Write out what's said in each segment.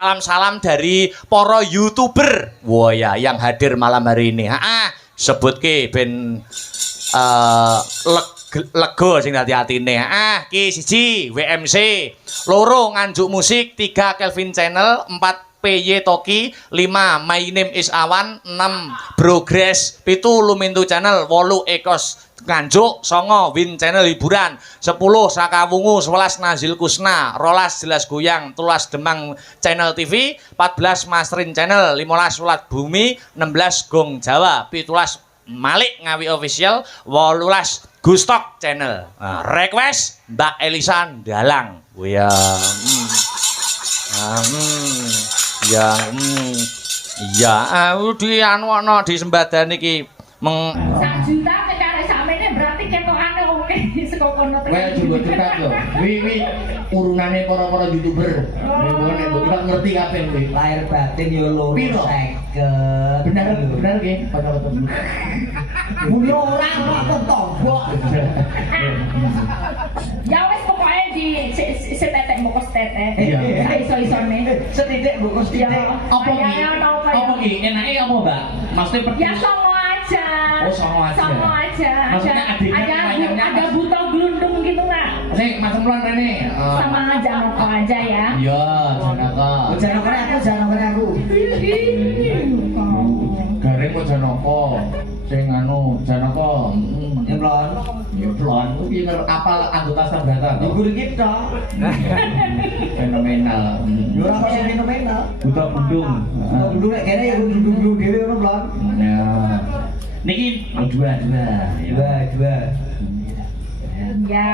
Salam-salam dari para YouTuber. Wah ya, yang hadir malam hari ini. Sebut ke ben lego sing hati-hatine. Ki siji WMC, loro Nganjuk Musik, 3 Kelvin Channel, 4 PY Toki, 5 My Name is Awan, 6 Progress, 7 Lumintu Channel, 8 Ekos Nganjuk, 9 Win Channel Hiburan, 10 Sakawungu, 11 Nazil Kusna, 12 Jelas Goyang, 13 Demang Channel TV, 14 Masrin Channel, 15 Ulat Bumi, 16 Gong Jawa, 17 Malik Ngawi Official, 18 Gustok Channel. Request Mbak Elisan Dalang. Ya. Di anu ana di sembadan iki meng 1 juta nek samene berarti ketokane oke saka kono tekan. Wah, juga cepat lho. Wi urunane para YouTuber. Nek mbok ngerti kabeh kuwi. Lahir batin yo loro 50. Bener nggih, foto-foto. Punya orang apa tombok. Ya wis pokoke di setetek mbokos tetek. Iya. Iso-isone. Setitik bungkus titik. Apa ki? Apa ki? Enake apa, Mbak? Maksudnya Ya songo aja. Oh, songo aja. Songo aja. Maksudnya adiknya ada buta glundung gitu nggak? Sing masem lon rene. Sama Janoko aja ya. Iya, Janoko. Jangan aku. Garing kok Janoko. Sing anu Janoko. Nyeblon. Nyeblon kuwi kapal anggota Sabdata. Ibu kita. Fenomenal. Yo ora kok fenomenal. Buta Bendung. Dulu nek kene ya dulu dhewe ono blon. Ya. Niki dua. Ya.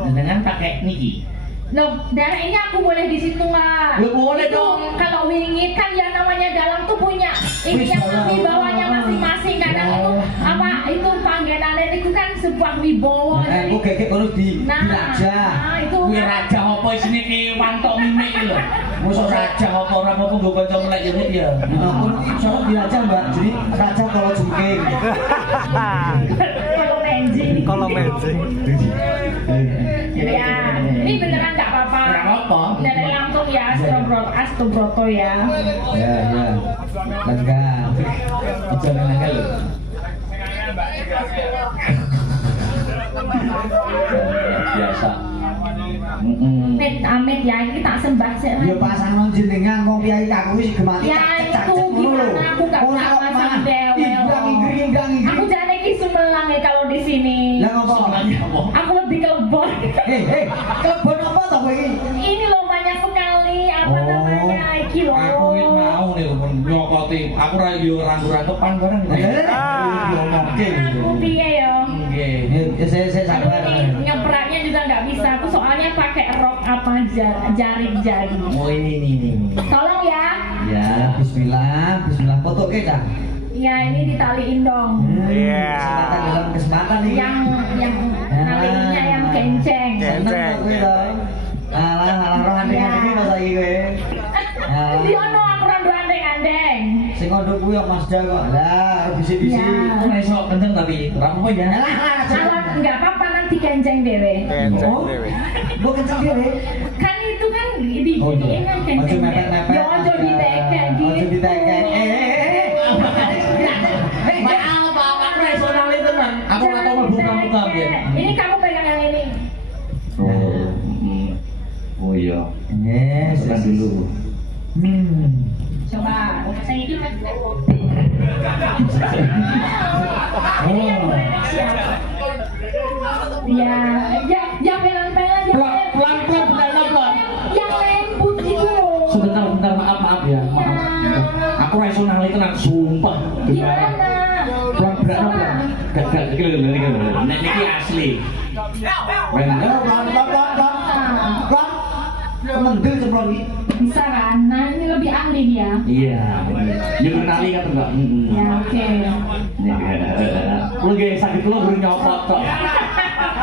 Dengan pakai niki. Loh, darah ini aku boleh di situ nggak? Loh, boleh Itu, dong. Kalau wingit kan ya namanya dalam tuh punya ini yang wibawanya masing-masing. Kadang itu apa itu panggilannya itu kan sebuah wibawa. Aku gegek kono di raja. Itu Kuwi kan. raja apa isine kewan tok mimik iki lho. Musuh raja apa ora apa nggo kanca melek ya. Aku sono di raja, Mbak. Jadi raja kalau jengking. Kalau menjing. Ya, ini beneran nggak apa-apa. Nggak apa-apa. Dari langsung ya, Astubroto ya. Ya. Enggak. Aja nanggal lho. Biasa. Amit ya, ini tak sembah sih. Ya pasang nang jenengan wong piyai aku wis gemati Ya cak itu gimana aku gak Ora bisa kok sama mana. Inggang. Aku jane ki sumelang ya kalau di sini. Lah ngopo? Apa? Aku lebih ke lebon. Kebon apa to kowe iki? Ini loh banyak sekali apa namanya iki loh. Aku wis mau nih nyokoti. Aku ra yo ranggu-rangkepan barang. Ngomongke. Aku piye ya? Nggih. Saya sabar. Nyepraknya juga nggak bisa. Aku soalnya pakai rok apa jaring. Oh ini. Tolong ya. Ya, bismillah. Foto ke dah. Ya ini ditaliin dong. Kesempatan nih. Yang naliinnya yang kenceng. Kenceng kowe to. Alah rohane iki masa iki kowe. Di ono aku rondo andeng-andeng. Sing ngono kuwi kok Mazda kok. Lah, bisi-bisi. Ya. Esok kenceng tapi ora apa ya. Kalau nggak apa-apa nanti kenceng dewe. Mbok kenceng dhewe. Kan itu kan di kan kenceng. Ojo mepet-mepet. Ya ojo ditekek Ojo ditekek. Maaf, aku nasional itu kan. Aku ora tau mlebu pramuka biyen. Ini kamu pegang yang ini. Oh iya. Tekan dulu. Coba. Saya ini kan. Ya pelan-pelan ya. Pelan. Yang lembut gitu loh. Sebentar, maaf ya. Aku nasional itu nak sumpah. Gimana? Pelan. Gak nek iki asli. Kemendel semprot iki. Bisa kan? Nah ini lebih ahli dia. Iya. Ya kenali kan enggak? Ya oke. Lu ge sakit lu baru nyopot kok.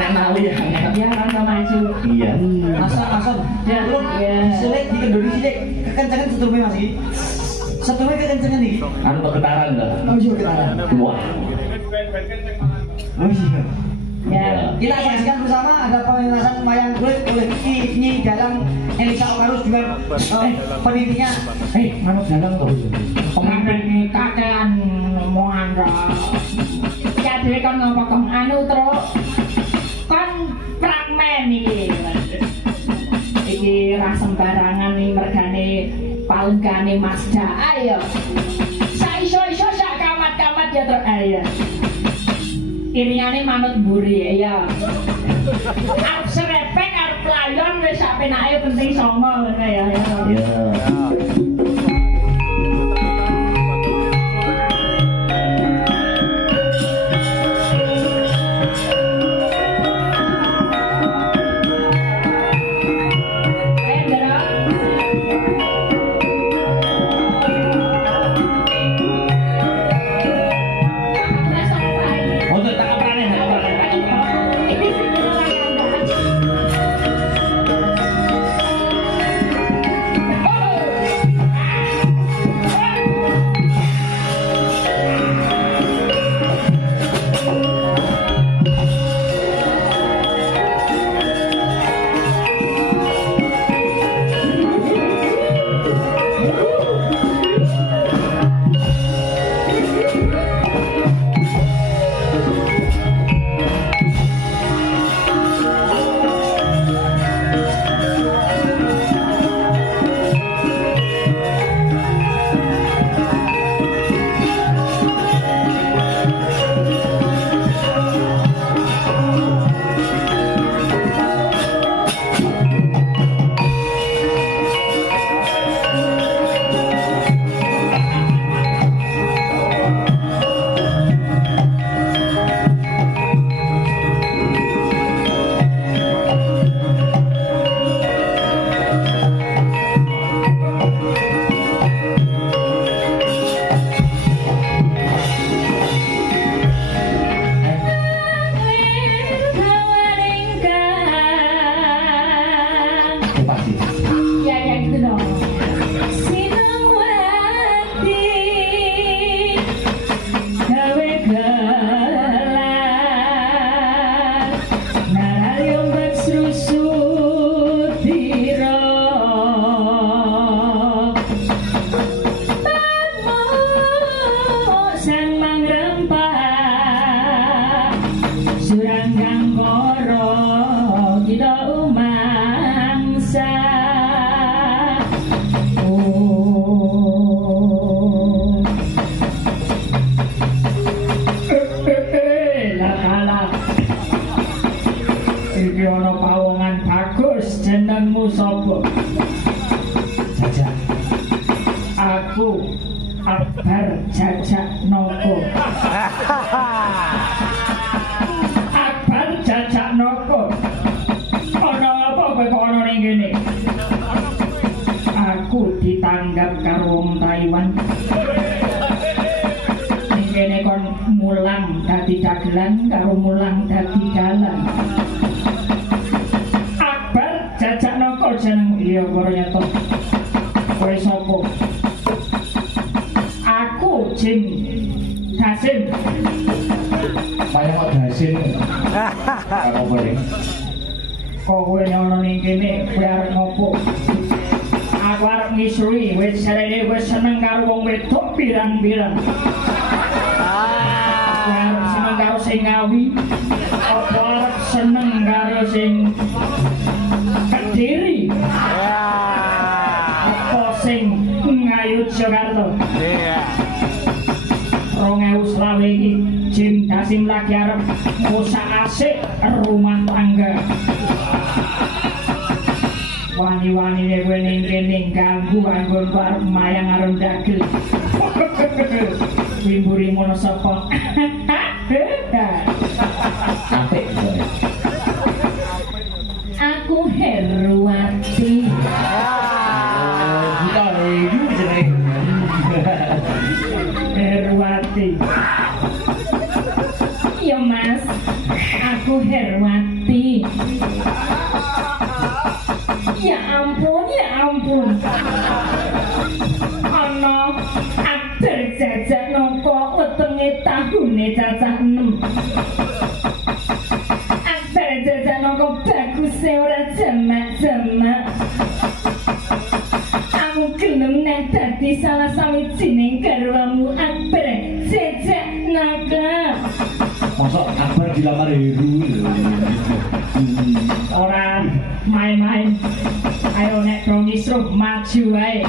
Nek nali ya. Ya rondo maju. Iya. Asal. Ya. Selek dikendori sithik. Kekencengan setume Mas iki. Setume kekencengan iki. Anu getaran enggak? Oh iya getaran. Wah. Oh iya. Ya. Kita saksikan bersama ada pementasan wayang kulit oleh Nyi Dalang Elisa Okarus dengan pendidikannya Manuk dalang kok. Pengantin kakean omongan ra. Ya dhewe kon ngapa kon anu terus. Kon pramen iki. Iki ra sembarangan iki mergane palenggane Mazda. Ayo. Saiso-iso sak kamat-kamat ya terus ayo. Iringane manut mburi ya. Arep serepek arep layon wis sak penake penting songo ngono ya. Ya. jenengmu sapa? Jajak. Aku Akbar Jajak Noko. Akbar Jajak Noko. Ana apa kowe kok ana ning kene? Aku ditanggap karo wong Taiwan. Ning kene kon mulang dadi dagelan karo mulang dadi dalan. Jajak Noko jeneng iya para nyata. Kowe sapa? Aku Jim Dasim. Kaya kok dasim. Apa boleh? Kok kowe ana ning kene kowe arep ngopo? Aku arep ngisui wis sarene wis seneng karo wong wedok pirang-pirang. Aku arep seneng karo sing ngawi. Apa arep seneng karo sing Kediri. Apa sing Ngayut Jakarta. 2020 iki Jim Dasim lagi arep ngusak asik rumah tangga. Wani-wanine kowe ning kene ganggu anggonku arep mayang arep dagel. Wimburi mono sapa? Apik. Aku Herwati. Kita iki jeneng Herwati. Iya Mas, aku Herwati. Ya ampun, ya ampun. Ana Akbar Jajak Noko wetenge tahune cacah 6. ora jamak-jamak. Aku gelem nek dadi salah sawijining garwamu Akbar jejak naga. Masa Akbar dilamar Heru. Ora main-main. Ayo nek promisruh maju wae.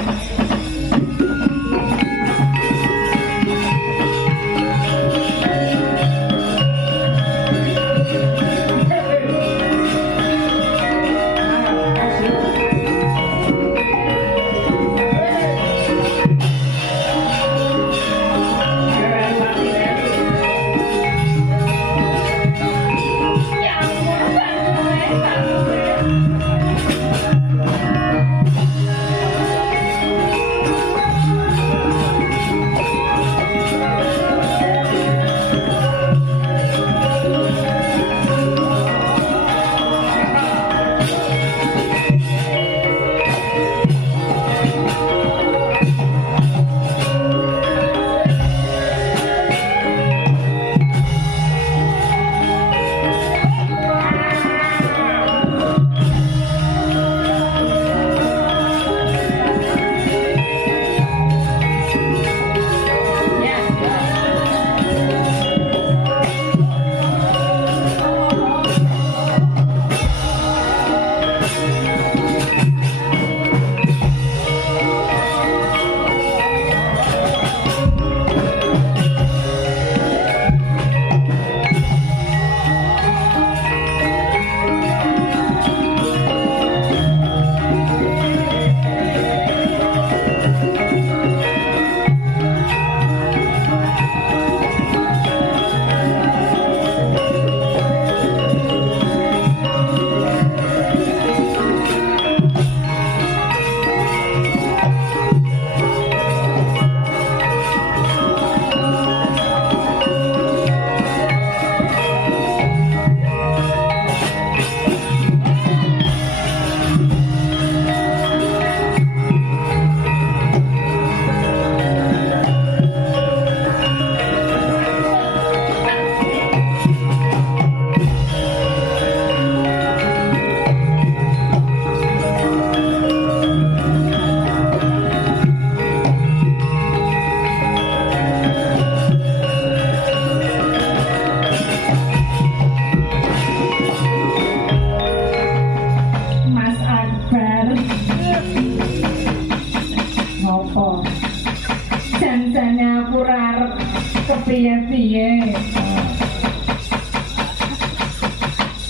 Piye-piye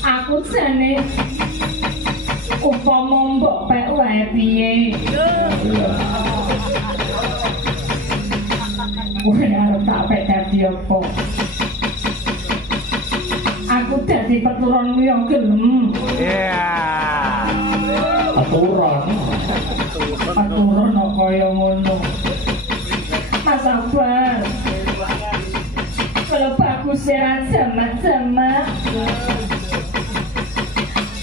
aku jane upama mbok pek wae piye kowe arep tak pek dadi apa aku dadi peturonmu yo gelem peturon kaya ngono Mas Akbar. Kalau bagus ya jamak-jamak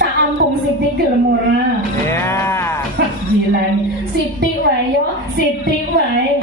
tak ampung Siti gelem ora. Gila nih Siti wae yo, Siti wae.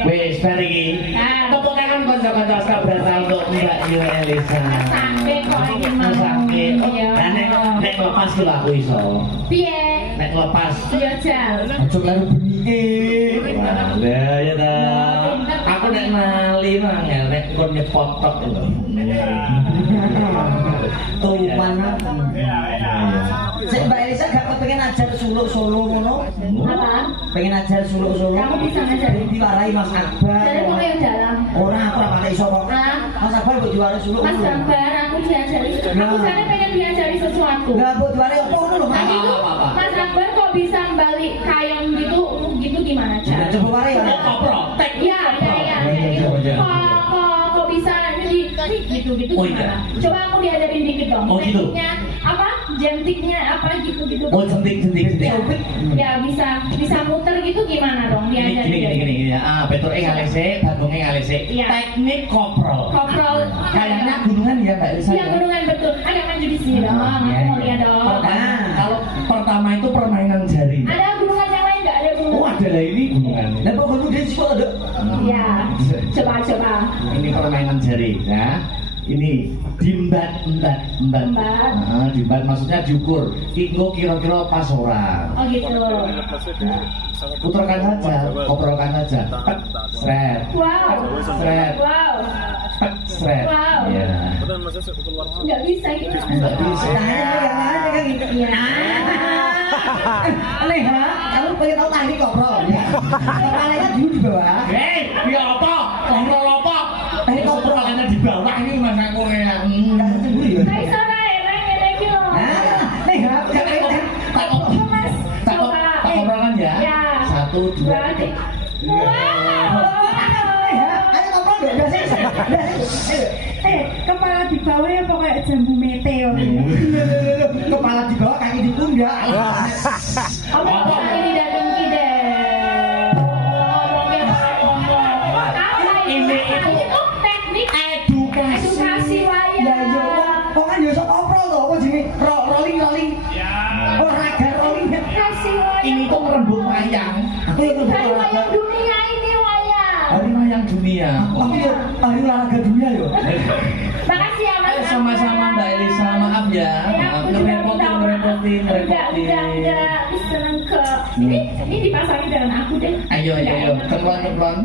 Wis bar iki. Tepuk tangan kanca-kanca sabrata untuk Mbak Yu Elisa. Sampai kok iki mau. Sampai. Lah nek lepas ku aku iso. Piye? Nek lepas. Iya, Jal. Aja karo benike. Lah ya ta. Aku nek nali mangel nek kon nyepotok lho. Tuman. Sik Mbak Elisa gak pengen ajar suluk-suluk ngono? Apa? Pengen ajar suluk-suluk. Kamu bisa ngajarin? Diwarai Mas Akbar. Jadi mau yang dalam. Orang aku ora pakai iso kok. Ah. Mas Akbar mbok juara suluk. Mas Akbar, aku diajari. Aku sana pengen diajari sesuatu. Enggak mbok juara apa ngono lho, Mas. Tadi tuh Mas Akbar kok bisa balik kayong gitu gimana cara? Coba wae ya. Koprol, tek. Iya, kok bisa gitu Oh, gimana? iya. Coba aku diajarin dikit dong. Oh, gitu. Tekniknya apa? Jentiknya apa gitu. Oh, jentik. Ya bisa muter gitu gimana dong diajarin. Gini. Ah, betul ngalese, bagongnya ngalese. Iya. Teknik koprol. Koprol. Kayaknya gunungan ya Mbak Elisa. Iya, gunungan betul. Agak maju di sini dong. Aku mau lihat dong. Kalau pertama itu permainan jari. Ada gunungan yang lain nggak? Ada gunungan. Oh, ada lah ini gunungan. Lah kok ngono dia sik ada. Iya. Coba. Ini permainan jari ya. Ini dimbat. Nah, dimbat maksudnya diukur. Tinggo kira-kira pas ora. Oh gitu. Putarkan saja, koprolkan saja. Pet, sret, Wow. sret, Wow. pet, sret. Wow. Ya. Nggak bisa gitu. Nggak bisa. Nah, kan gitu. Iya. Aneh ha? Kamu pengen tahu teknik koprol ya? Kepalanya dulu di bawah. Ya apa? Koprol apa? Teknik koprol. Kepalanya di bawah ini mas aku ya. Enggak sembunyi ya. Hai sore, lagi loh. Nih ha, Tak Mas, coba. koprolkan ya. Ya. 1, 2, 3. Wow. ayo koprol dong, biasa. Kepala di bawah ya pokoknya jambu meteo. Kepala di bawah, kaki di pundak. Apa ini dalam kidel? Ini itu teknik edukasi. wayang. Ya yo, kok kan yo sok koprol to, apa jenenge? Rolling. Olahraga rolling. Edukasi wayang. Ini tuh ngerembuk wayang. Aku yang ngerti Hari wayang olahraga. dunia ini wayang. Hari wayang dunia. Aku yo ahli olahraga dunia yo. Makasih ya Mas. Sama-sama Mbak Elisa, maaf ya. Ngerepotin. Enggak, seneng ke. Ini dipasangin dengan aku deh. Ayo. Keplon.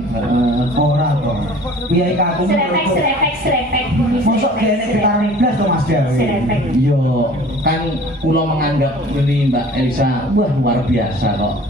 Ora kok. Piye aku Serepek. mosok kene getaran blas to Mas Dewi. Serepek. Yo, kan kula menganggap ini Mbak Elisa wah luar biasa kok.